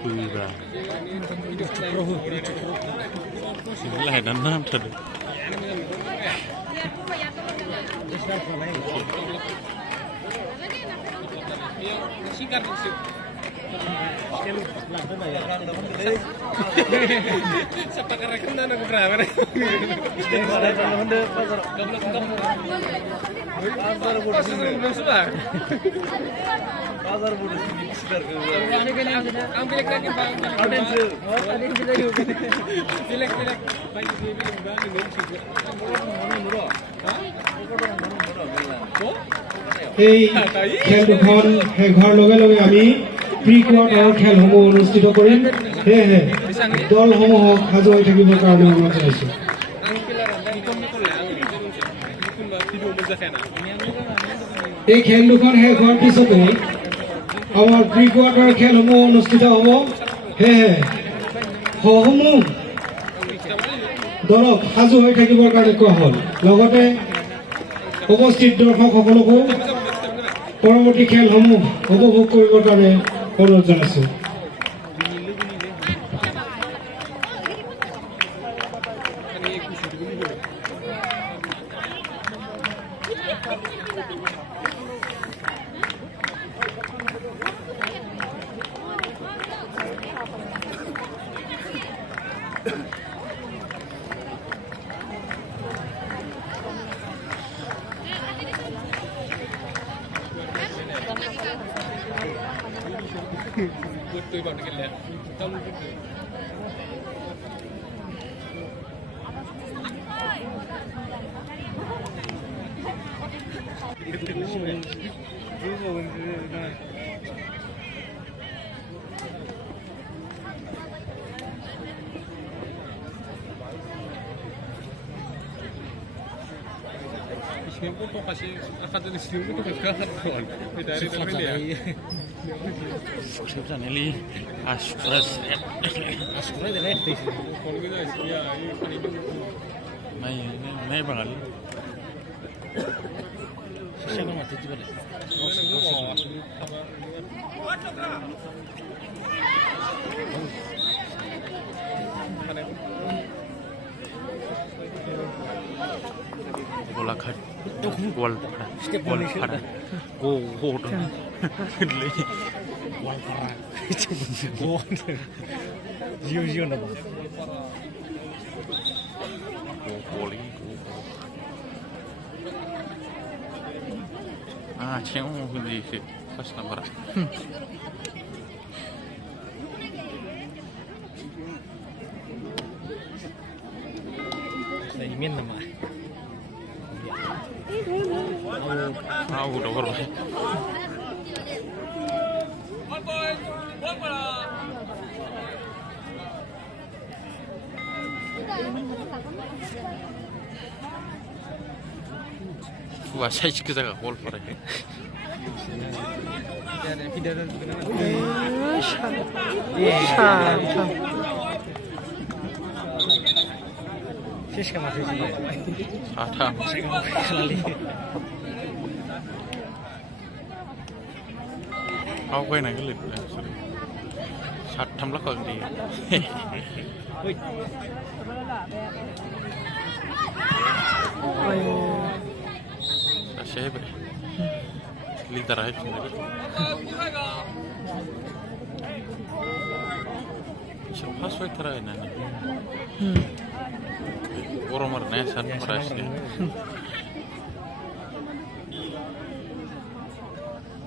Kuira. Sila dan nam tadi. এই খেল দুখন শেষৰ লগে লগে আমি প্ৰি কোৱাৰ্টাৰৰ খেলসমূহ অনুষ্ঠিত কৰিম। সেয়েহে দলসমূহক সাজু হৈ থাকিবৰ কাৰণে অনুৰোধ জনাইছো। এই খেল দুখন শেষ হোৱাৰ পিছতে আমাৰ প্ৰি কোৱাৰ্টাৰৰ খেলসমূহ অনুষ্ঠিত হ'ব। সেয়েহে সহসমূহ দলক সাজু হৈ থাকিবৰ কাৰণে কোৱা হ'ল। লগতে উপস্থিত দৰ্শকসকলকো পৰৱৰ্তী খেলসমূহ উপভোগ কৰিবৰ কাৰণে অনুৰোধ জনাইছো। Siapa kasih kata di sini itu kata kawan. Tidak ada ini. Sudah neli asukras. Asukras ada di sini. Kalau kita ya ini Naik bangali. Siapa mati juga deh. Bola khat, wall pada, go dong, le, Wal parah. Jio nama. go bowling, cengong di pas nomor. Imin nama. Udah berapa? Wah, saya juga tak gol parah. Siapa masih sih? Ada. Kau kau nak gelit, sorry. Satam lah kau dia. Saya ber, litar aja sendiri. Siapa suai terai nana. Orang mana san merasa.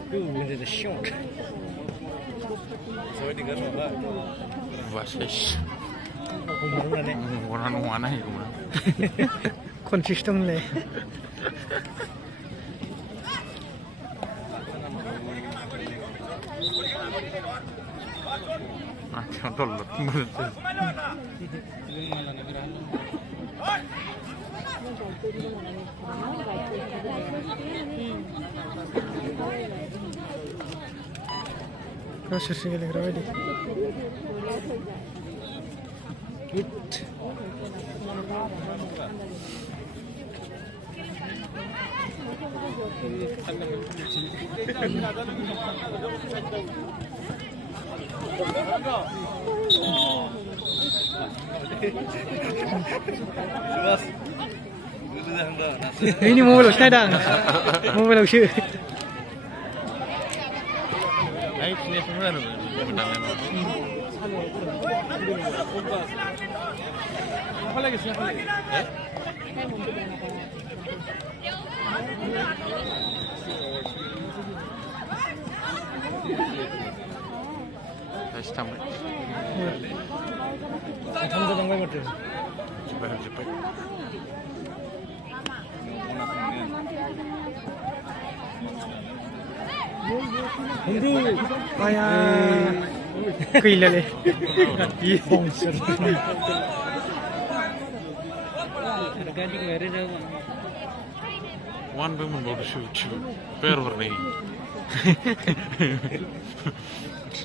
Ini the shot. Soalnya tiga sama. Wases. Umuran nih. Umuran mana ya umuran. Konsisten le. Contoh lo. Proses sih lagi rawat deh. ini mobile sekarang mobile sih Ay, sini pun menang apa lagi siapa lagi Dash tamat. Assam zamanavlog4338 Cepat. Hindu kayak gila deh sponsor One woman go to shoot. Pair or nahi.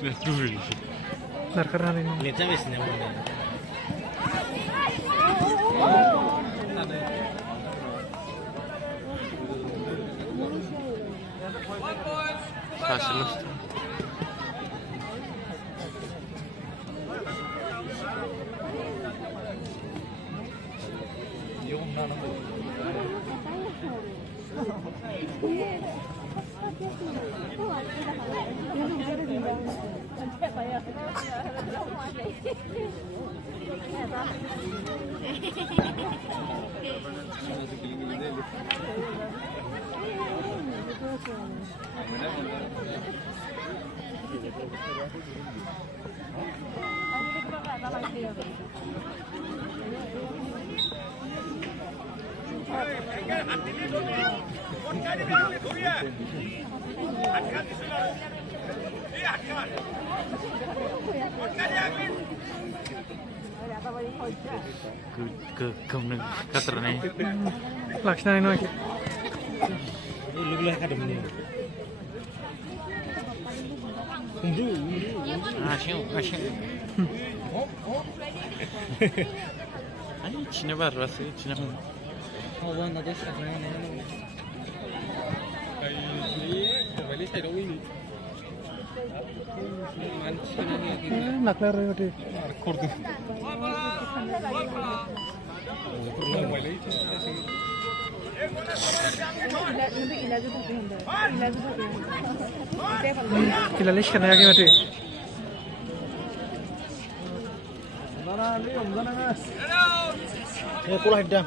It's too easy. Narkaran ini Leca wis nyamuk. Hasilus. Kemudian katernya. Laksana ini lagi. Lu kadem ni. Asyik. Ay, Cina baru sih, Cina. Kawan ada sekarang ni. Kembali saya dah win. Naklar itu. Kordu. Kita lihat kan lagi mati. Pulang dah.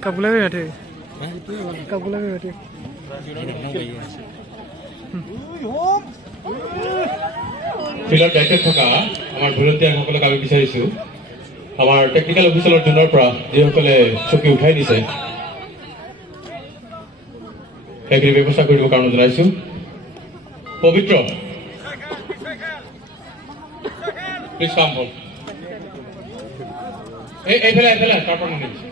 Kabulnya mati. Kabulnya mati. ফিল্ডত দায়িত্বত থকা আমাৰ ভলণ্টিয়াৰসকলক আমি বিচাৰিছোঁ আমাৰ technical অফিচাৰৰ জোনৰ পৰা যিসকলে চকী উঠাই দিছে সেইখিনি ব্যৱস্থা কৰি দিবৰ কাৰণে জনাইছোঁ পবিত্ৰ প্লিজ কাম হ'ল এইফালে তাৰ পৰা নিদিছে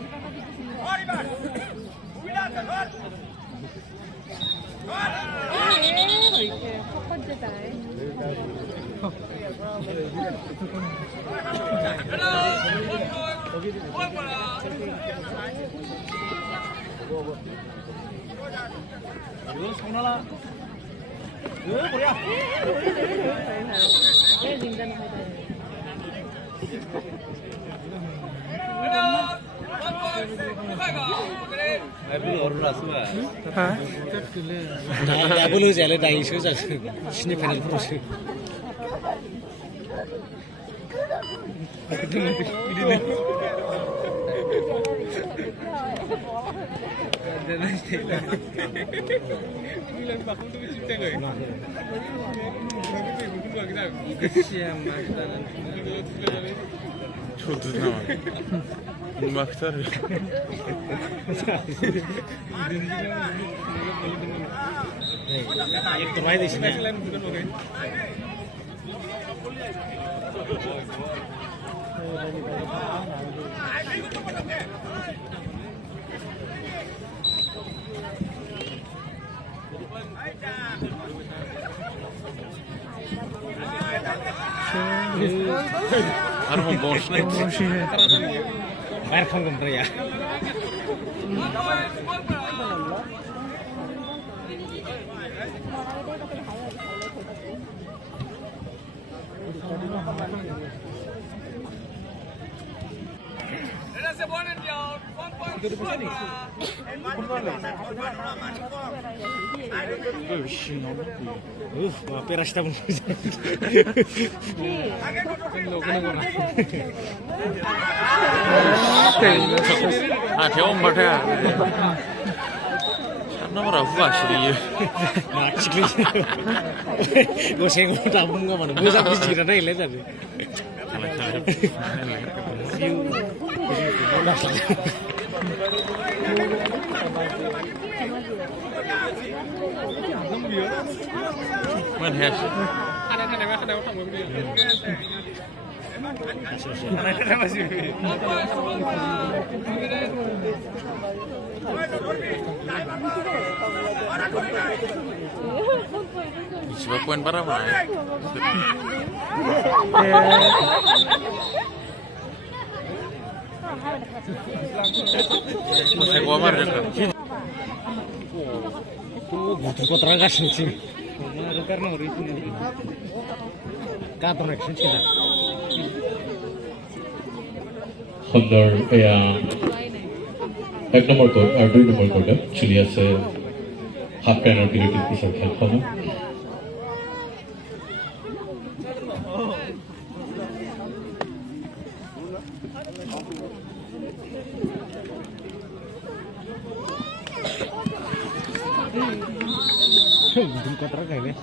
Hah? Dah boleh jalan dah isu saja. Sini panel terus. Çok nama. Maktar. Yang terbaik di sini. Harus bos nih. Air kamu ya. Paracetamol. Theo ông bật ra nó bắt đầu vả xử lý Nah, cikli. Gosssaigao tabung nggak mana? Gue sampai cikir ada yang tadi. Mana ya? Coba poin para mana? Saya gua mar dekat. Butuh kotoran kasih sih. Karena original. Kantor action sih. সুন্দর এক নম্বর code আর 2 নম্বর কোডে চলি আছে half time আর বিরতির পিছৰ খেলসমূহ Butuh kotoran kayaknya.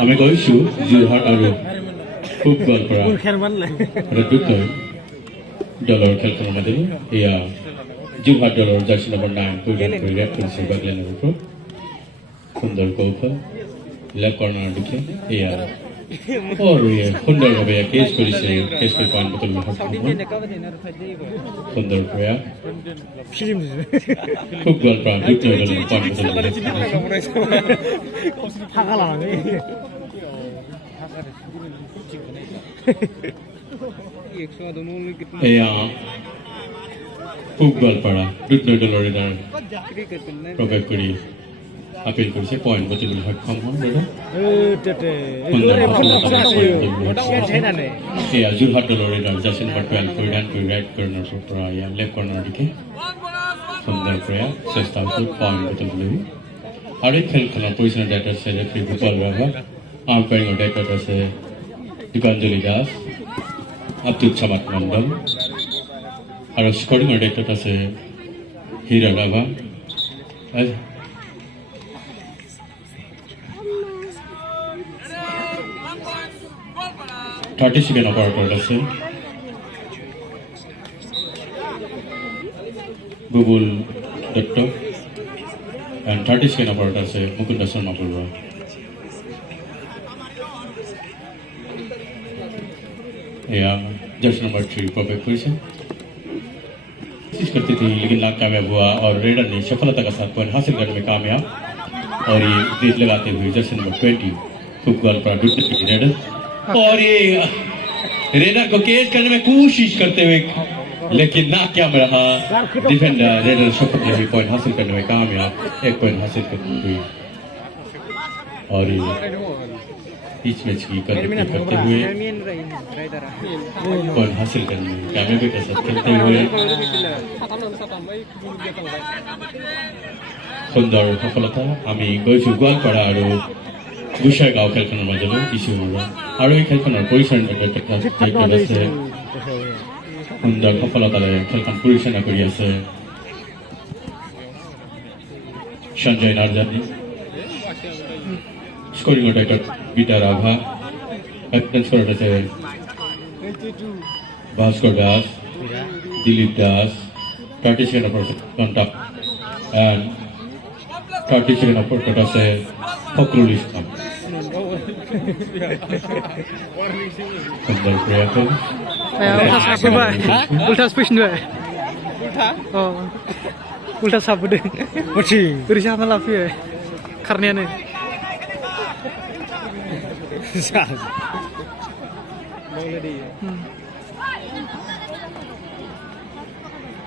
আমি গৈছো যোৰহাট আৰু খুব গোৱালপাৰা দুটা দলৰ খেলখনৰ মাজত এয়া যোৰহাট দলৰ জাৰ্চি নম্বৰ 9 পৰিধান কৰি ৰেড কৰিছে বাগলেনৰ ওপৰত সুন্দৰ কৌশল লেগ কৰ্ণাৰ দিশে এয়া সুন্দৰভাৱে কেচ কৰিছে কেচ কৰি পইণ্ট বটল সুন্দৰ প্ৰয়াস খুব গোৱালপাৰা দুটা দলৰ পইণ্ট বটল এয়া খুব গোৱালপাৰা দুটা দলৰ এটাৰ প্ৰৱেশ কৰি আপিল কৰিছে পইণ্ট বটিবলৈ সক্ষম হ'ল এয়া যোৰহাট দলৰ এটাৰ জাৰ্চি নম্বৰ 12 পৰিধান কৰি ৰাইট কৰ্ণাৰ পৰা এয়া লেফ্ট কৰ্ণাৰ দিশে সুন্দৰ প্ৰয়াস চেষ্টা হ'ল পইণ্ট বটিবলৈ আৰু এই খেলখনৰ পৰিচালনা দায়িত্বত আছে ৰেফাৰী গোপাল ৰাভা আম্পায়াৰিঙৰ দায়িত্বত আছে দীপাঞ্জলি দাস আব্দুল সামাদ মণ্ডল আৰু স্কৰিঙৰ দায়িত্বত আছে হীৰা ৰাভা 30 সেকেন্ড অপারেটর আছে Google Dutta and 30 second operator আছে মুকুন্দ শর্মা বড়ুয়া या जर्सी नंबर 3 प्रवेश करेছে कोशिश करती थी लेकिन नाकामयाब हुआ और रेडर ने सफलता के साथ पॉइंट हासिल करने में कामयाब और ये ब्रेक लगाते हुए जर्सी नंबर 20 खूब गोलपारा दूसरे की रेडर और ये रेडर को केच करने में कोशिश करते हुए लेकिन नाकामयाब रहा डिफेंडर रेडर सफलता पॉइंट हासिल करने में कामयाब एक पॉइंट हासिल करते हुए और इस मैच की करते हुए पॉइंट हासिल करने में कामयाबी के साथ खेलते हुए सुंदर सफलता আমি গৈছো গোৱালপাৰা আৰু গোসাইগাঁও খেলখনৰ মাজলৈ কিছু আৰু এই খেলখনৰ পৰিচালনা আছে সুন্দৰ সফলতাৰে খেলখন পৰিচালনা কৰি আছে সঞ্জয় নাৰ্জানী স্কোরিং অ্যাটাকার গীতা রাভা অ্যাটেন্স করতে Bhaskar Das Dilip Das 30 second of contact and 30 second of contact আছে ফখরুল ইসলাম সুন্দর প্রয়াস उल्टा स्पेशन दो उल्टा साबुद dari sana lafi ya karniane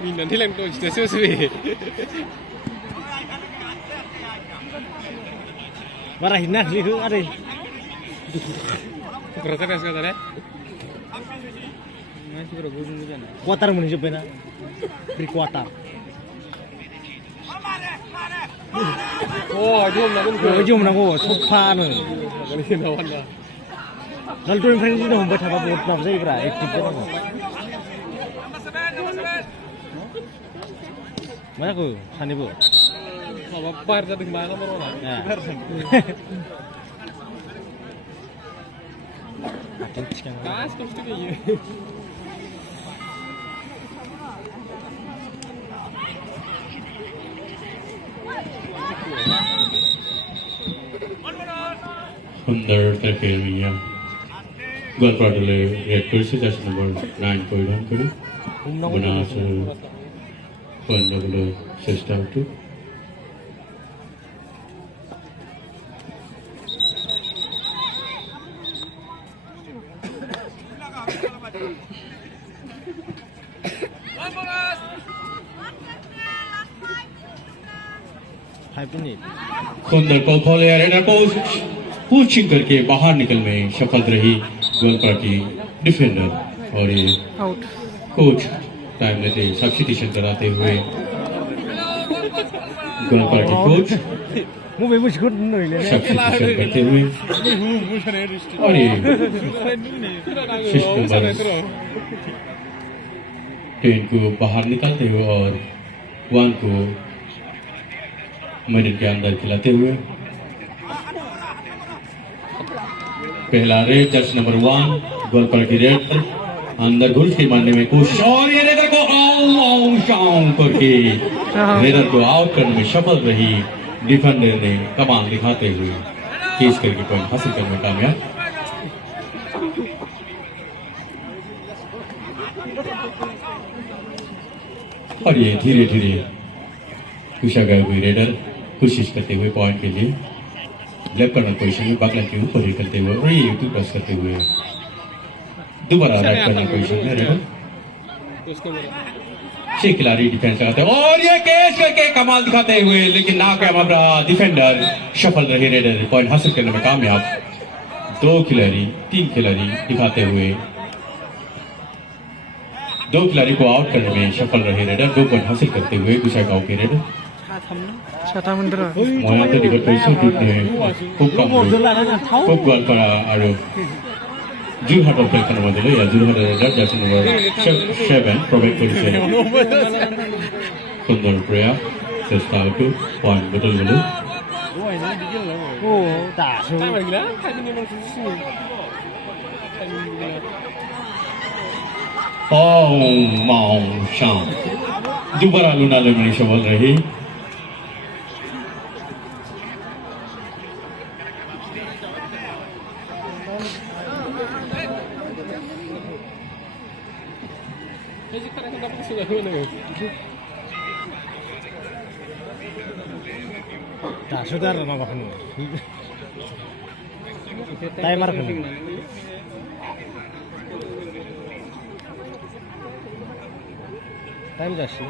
Nanti lain coach tes sih. Marahin na lihu ada. Kereta tes kata deh. Masih berapa gol kan? Quarter menuju pena. Pre quarter. Oh, Jom nago sofa no. Kali lawan dah. Kalau tu yang paling itu hamba thapa buat apa sih bra? Aktif kan? Mana ko? Sani bu? Apa bayar jadi mana nomor orang? Kas kos tu ni. Under terkiranya gol pradale red kursi jas number 9 koidan kari benar pendablo system tu सुंदर को खोले raider को पूचिंग करके बाहर निकल में सफल रही गोलकीपर की डिफेंडर और ये कोच टाइम लेते सब्स्टिट्यूशन कराते हुए गोलकीपर की कोच सब्स्टिट्यूशन करते हुए और ये सिस्टम 10 को बाहर निकालते हुए और 1 को मैदान के अंदर खिलाते हुए पहला रेड जर्सी नंबर 1 गोलकीपर की रेड अंदर घुस के मारने में कोशिश और ये रेडर को आउट करके रेडर को आउट करने में सफल रही डिफेंडर ने कमाल दिखाते हुए केस करके पॉइंट हासिल करने में कामयाब और ये धीरे धीरे गोस्साइगाओ हुई रेडर कोशिश करते हुए पॉइंट के लिए लेफ्ट कॉर्नर पोजीशन में बगल के ऊपर निकलते हुए और ये यूट्यूब क्रॉस करते हुए दोबारा राइट कॉर्नर पोजीशन में रेडर 6 खिलाड़ी डिफेंस लगाते हैं और ये केस करके कमाल दिखाते हुए लेकिन नाकाम रहा डिफेंडर सफल रहे रेडर पॉइंट हासिल करने में कामयाब 3 खिलाड़ी दिखाते हुए 2 खिलाड़ी को आउट करने में सफल रहे रेडर 2 पॉइंट हासिल करते हुए गोस्साइगाओ के रेडर मोया तो दिखत पैसा टूटने खूब कम खूब गोल करा आरो जुरहाटो खेल करने वाले या जुरहाटो रेडर जर्सी नंबर 7 प्रोवाइड करेছে सुंदर प्रयास চেষ্টা to पॉइंट बदल बोलो माओ शाम दोबारा लूना लेमनी सफल रही sudah lama makan. Timer kan. Time jasih.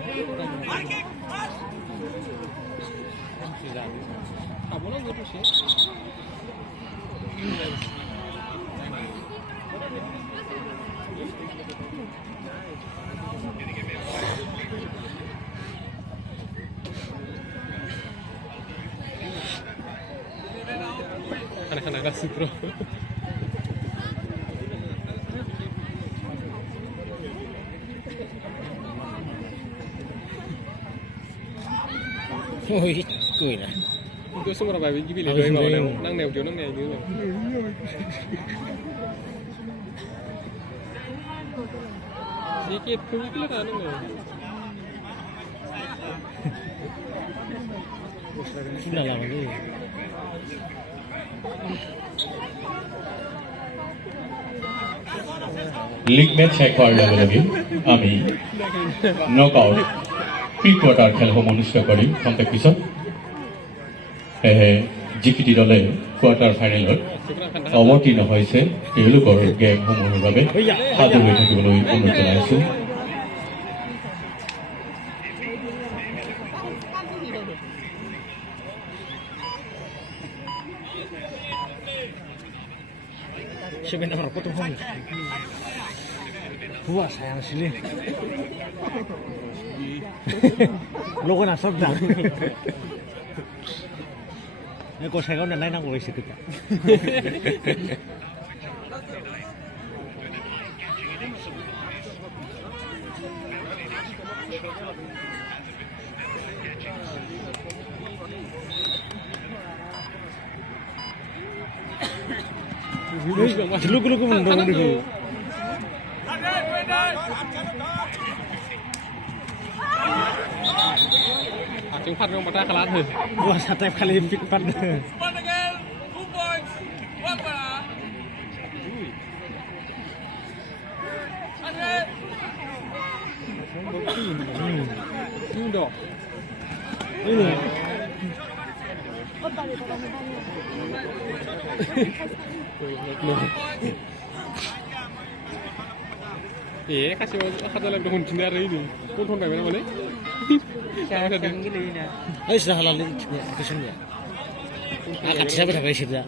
Anak-anak super. Ôi, cười nè. Tôi xong rồi bài cái gì để vào năng nèo kiểu năng nèo như vậy. Sedikit pemikir kan ini. Sudah lama ni. League match shake করার লগে আমি knockout pre quarter খেলসমূহ অনুষ্ঠিত কৰিম খন্তেক পিছত GPT দলে কোয়াৰ্টাৰ ফাইনেলত অৱতীৰ্ণ হৈছে তেওঁলোকৰ গেমসমূহৰ বাবে সাজু হৈ থাকিবলৈ অনুৰোধ জনাইছো sayang sini. Lo kan asal dah. Ini Gosssaigao nanti nang gue sikit. Geluk-geluk mendong dulu. Chúng phát trong một ta khá lát thôi. Wah, sate kali fit pat. Ini dong. Ini. Kasih kata lagi dengan cendera ini. Kau tahu mana mana? Saya ada gini. Ayo sudah halal ini kesunya. Akan siapa dah kasih dia?